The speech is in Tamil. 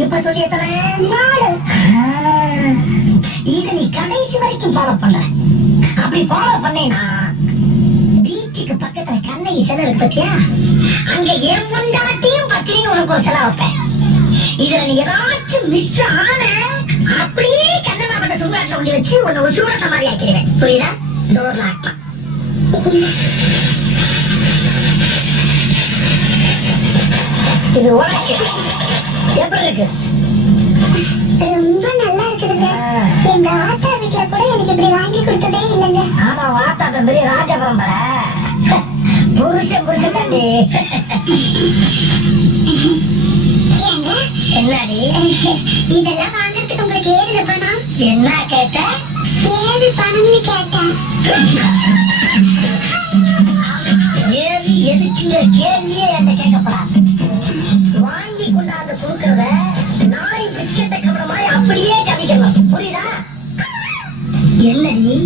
இப்ப சொல்லி எத்தனை நாலு இது நீ கடைசி வரைக்கும் ஃபாலோ பண்ற அப்படி ஃபாலோ பண்ணேனா பீச்சுக்கு பக்கத்துல கண்ணகி சிலை இருக்கு பத்தியா அங்க என் முண்டாட்டியும் பத்திரின்னு உனக்கு ஒரு சிலை வைப்பேன் இதுல நீ ஏதாச்சும் மிஸ் ஆன அப்படியே கண்ணம்மா பட்ட சுடுகாட்டுல கொண்டு வச்சு உன்னை ஒரு சூட சமாதி ஆக்கிடுவேன் புரியுதா டோர் லாக் இது உனக்கு எப்படி இருக்கு? ரொம்ப நல்லா இருக்குதுங்க. எங்க ஆத்தா வீட்ல கூட எனக்கு இப்படி வாங்கி கொடுத்ததே இல்லைங்க. ஆமா வாத்தா பெரிய ராஜ பரம்பரை. புருஷன் புருஷன் தாண்டி என்னடி? இதெல்லாம் வாங்குறதுக்கு உங்களுக்கு ஏது பணம்? என்ன கேட்ட? ஏது பணம்னு கேட்டேன். ஏது என்கிட்ட கேட்கப்படாது தவிக்கணும் புரியுதா? என்னடி?